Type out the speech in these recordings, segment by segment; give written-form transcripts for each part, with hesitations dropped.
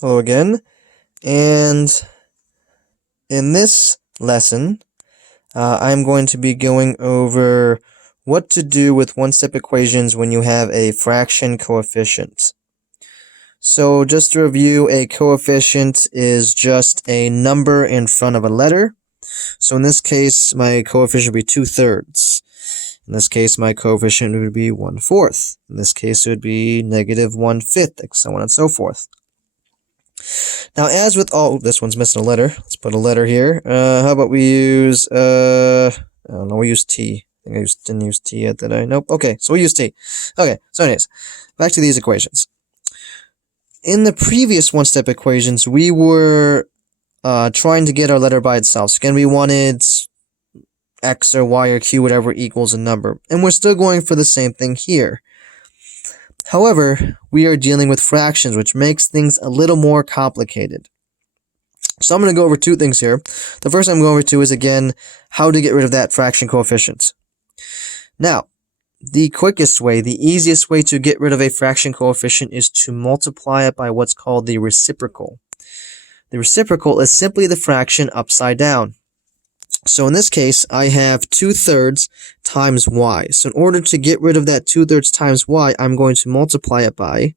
Hello again, and in this lesson, I'm going to be going over what to do with one-step equations when you have a fraction coefficient. So just to review, a coefficient is just a number in front of a letter. So in this case, my coefficient would be 2/3. In this case, my coefficient would be 1/4. In this case, it would be -1/5, and so on and so forth. Now, as with all, this one's missing a letter. Let's put a letter here. How about we use, I don't know, we use T. I think didn't use T yet, did I? Nope. Okay, so we use T. Okay, so anyways, back to these equations. In the previous one-step equations, we were trying to get our letter by itself. So again, we wanted X or Y or Q, whatever equals a number. And we're still going for the same thing here. However, we are dealing with fractions, which makes things a little more complicated. So I'm going to go over two things here. The first I'm going over to is, again, how to get rid of that fraction coefficient. Now, the quickest way, the easiest way to get rid of a fraction coefficient is to multiply it by what's called the reciprocal. The reciprocal is simply the fraction upside down. So in this case, I have 2/3 times y. So in order to get rid of that 2/3 times y, I'm going to multiply it by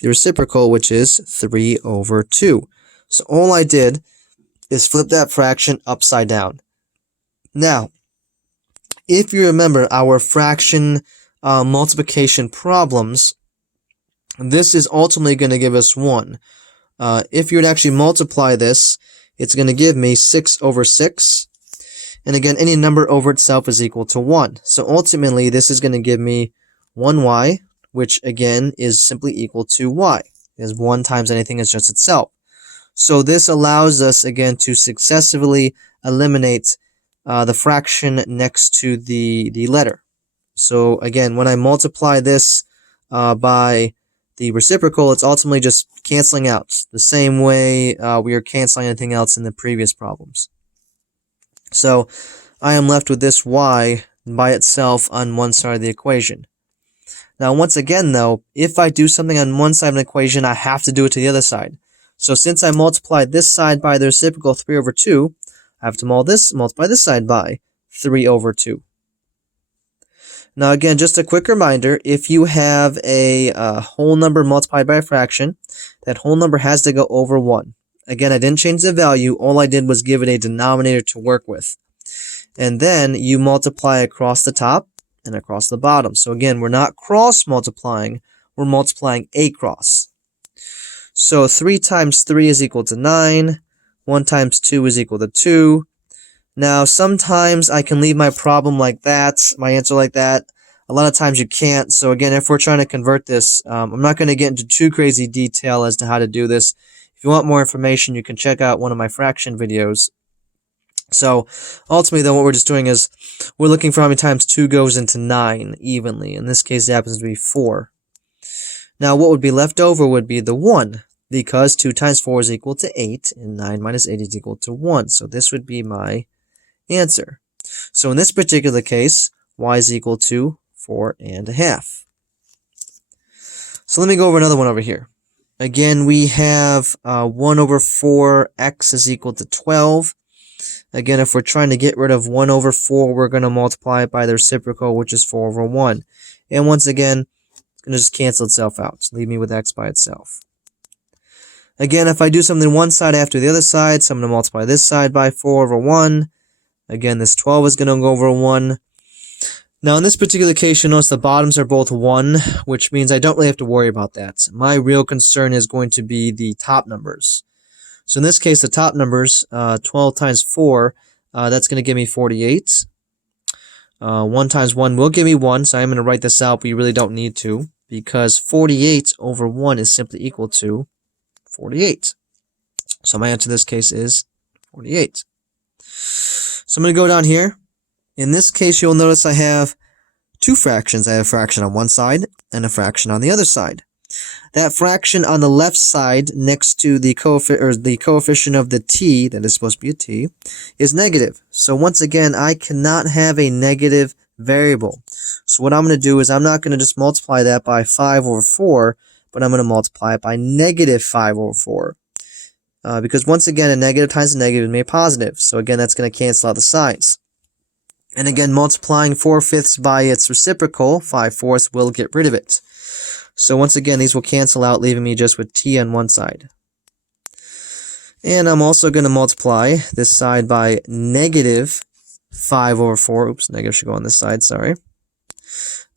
the reciprocal, which is 3/2. So all I did is flip that fraction upside down. Now, if you remember our fraction multiplication problems, this is ultimately going to give us 1. If you would actually multiply this, it's going to give me 6/6. And again, any number over itself is equal to 1. So ultimately, this is going to give me 1y, which again is simply equal to y. Because 1 times anything is just itself. So this allows us, again, to successfully eliminate the fraction next to the letter. So again, when I multiply this by the reciprocal, it's ultimately just canceling out the same way we are canceling anything else in the previous problems. So I am left with this y by itself on one side of the equation. Now, once again, though, if I do something on one side of an equation, I have to do it to the other side. So since I multiplied this side by the reciprocal 3/2, I have to multiply this side by 3/2. Now again, just a quick reminder, if you have a whole number multiplied by a fraction, that whole number has to go over 1. Again, I didn't change the value, all I did was give it a denominator to work with. And then you multiply across the top and across the bottom. So again, we're not cross multiplying, we're multiplying across. So 3 times 3 is equal to 9, 1 times 2 is equal to 2. Now, sometimes I can leave my problem like that, my answer like that. A lot of times you can't. So again, if we're trying to convert this, I'm not going to get into too crazy detail as to how to do this. If you want more information, you can check out one of my fraction videos. So ultimately, though, what we're just doing is we're looking for how many times 2 goes into 9 evenly. In this case, it happens to be 4. Now, what would be left over would be the 1, because 2 times 4 is equal to 8, and 9 minus 8 is equal to 1. So this would be my answer. So in this particular case, y is equal to 4.5. So let me go over another one over here. Again, we have 1/4 x is equal to 12. Again, if we're trying to get rid of 1/4, we're going to multiply it by the reciprocal, which is 4/1. And once again, it's going to just cancel itself out. So leave me with x by itself. Again, if I do something one side after the other side, so I'm going to multiply this side by 4/1. Again, this 12 is going to go over 1. Now, in this particular case, you'll notice the bottoms are both 1, which means I don't really have to worry about that. My real concern is going to be the top numbers. So in this case, the top numbers, 12 times 4, that's going to give me 48. 1 times 1 will give me 1, so I'm going to write this out, but you really don't need to, because 48/1 is simply equal to 48. So my answer to this case is 48. So I'm going to go down here. In this case, you'll notice I have two fractions. I have a fraction on one side and a fraction on the other side. That fraction on the left side next to the coefficient of the t, that is supposed to be a t, is negative. So once again, I cannot have a negative variable. So what I'm going to do is I'm not going to just multiply that by 5/4, but I'm going to multiply it by negative 5 over 4. Because once again, a negative times a negative is made positive. So again, that's going to cancel out the signs. And again, multiplying 4/5 by its reciprocal, 5/4, will get rid of it. So once again, these will cancel out, leaving me just with t on one side. And I'm also going to multiply this side by negative 5 over 4. Oops, negative should go on this side, sorry.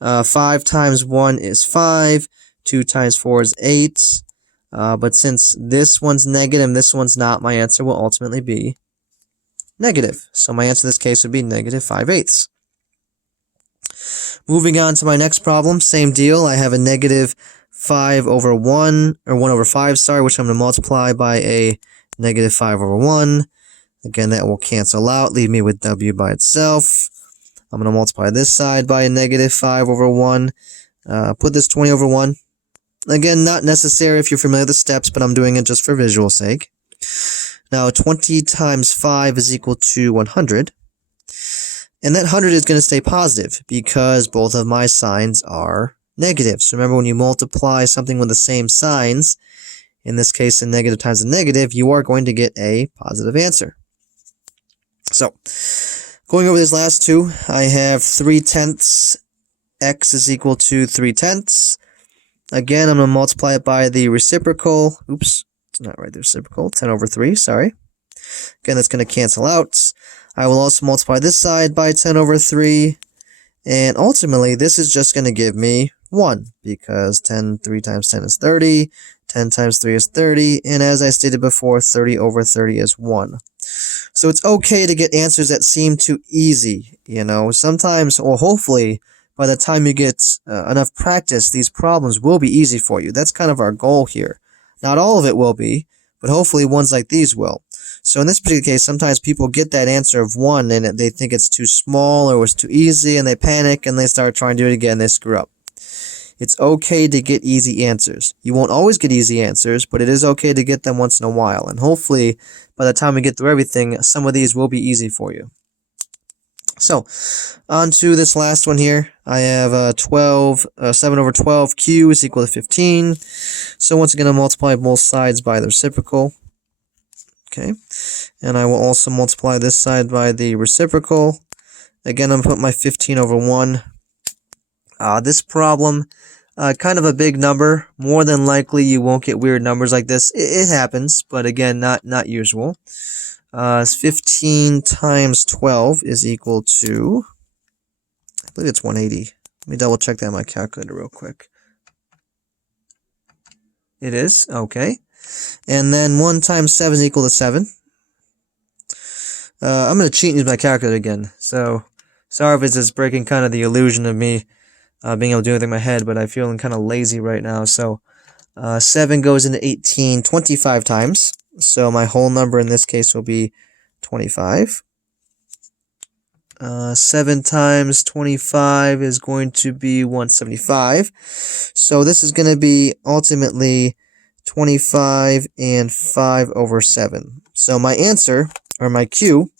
5 times 1 is 5. 2 times 4 is 8. But since this one's negative and this one's not, my answer will ultimately be negative. So my answer in this case would be negative 5/8. Moving on to my next problem, same deal. I have a negative 5 over 1, or 1 over 5, sorry, which I'm going to multiply by a negative 5 over 1. Again, that will cancel out, leave me with w by itself. I'm going to multiply this side by a negative 5 over 1. Put this 20 over 1. Again, not necessary if you're familiar with the steps, but I'm doing it just for visual sake. Now, 20 times 5 is equal to 100. And that 100 is going to stay positive because both of my signs are negative. So remember, when you multiply something with the same signs, in this case, a negative times a negative, you are going to get a positive answer. So, going over these last two, I have 3/10 x is equal to 3/10. Again, I'm going to multiply it by the reciprocal. Oops, it's not right, the reciprocal. 10 over 3, sorry. Again, that's going to cancel out. I will also multiply this side by 10 over 3. And ultimately, this is just going to give me 1, because 3 times 10 is 30. 10 times 3 is 30. And as I stated before, 30 over 30 is 1. So it's okay to get answers that seem too easy. You know, sometimes, or hopefully, by the time you get enough practice, these problems will be easy for you. That's kind of our goal here. Not all of it will be, but hopefully ones like these will. So in this particular case, sometimes people get that answer of 1 and they think it's too small or it's too easy, and they panic and they start trying to do it again, they screw up. It's okay to get easy answers. You won't always get easy answers, but it is okay to get them once in a while. And hopefully, by the time we get through everything, some of these will be easy for you. So, on to this last one here. I have 7 over 12q is equal to 15. So once again, I'll multiply both sides by the reciprocal. Okay. And I will also multiply this side by the reciprocal. Again, I'm going to put my 15 over 1. This problem, kind of a big number. More than likely, you won't get weird numbers like this. It happens, but again, not usual. 15 times 12 is equal to, I believe it's 180. Let me double check that on my calculator real quick. It is, okay. And then 1 times 7 is equal to 7. I'm going to cheat and use my calculator again. So, sorry if it's just breaking kind of the illusion of me being able to do anything in my head, but I'm feeling kind of lazy right now. So, 7 goes into 18 25 times. So my whole number in this case will be 25. 7 times 25 is going to be 175. So this is going to be ultimately 25 and 5 over 7. So my answer, or my Q,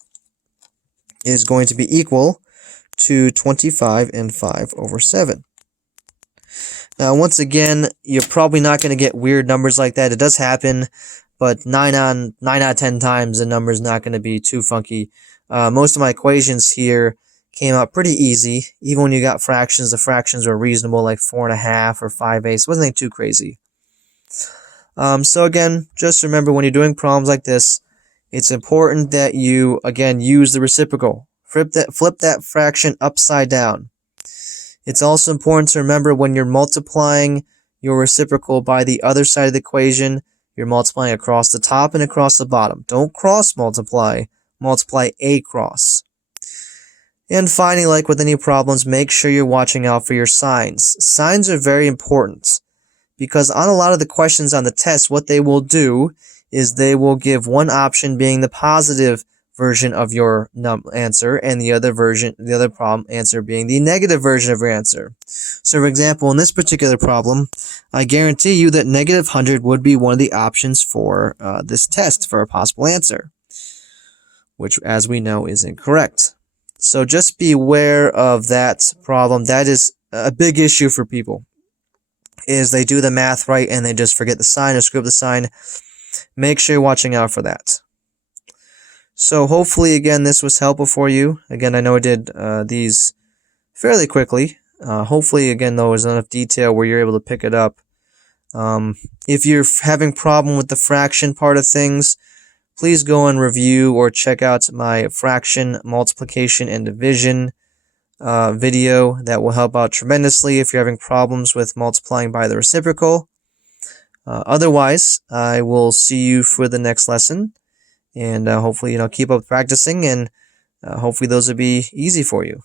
is going to be equal to 25 and 5 over 7. Now, once again, you're probably not going to get weird numbers like that. It does happen. But 9 out of 10 times, the number's not going to be too funky. Most of my equations here came out pretty easy. Even when you got fractions, the fractions were reasonable, like 4.5 or 5/8. It wasn't anything too crazy. So again, just remember when you're doing problems like this, it's important that you, again, use the reciprocal. Flip that fraction upside down. It's also important to remember when you're multiplying your reciprocal by the other side of the equation, you're multiplying across the top and across the bottom. Don't cross multiply. Multiply across. And finally, like with any problems, make sure you're watching out for your signs. Signs are very important because on a lot of the questions on the test, what they will do is they will give one option being the positive version of your answer and the other problem answer being the negative version of your answer. So for example, in this particular problem, I guarantee you that negative 100 would be one of the options for this test for a possible answer, which as we know is incorrect. So just be aware of that problem. That is a big issue for people. is they do the math right and they just forget the sign or screw up the sign. Make sure you're watching out for that. So hopefully, again, this was helpful for you. Again, I know I did these fairly quickly. Hopefully, again, though, there's enough detail where you're able to pick it up. If you're having problem with the fraction part of things, please go and review or check out my fraction, multiplication, and division video. That will help out tremendously if you're having problems with multiplying by the reciprocal. Otherwise, I will see you for the next lesson, and hopefully, keep up practicing, and hopefully those will be easy for you.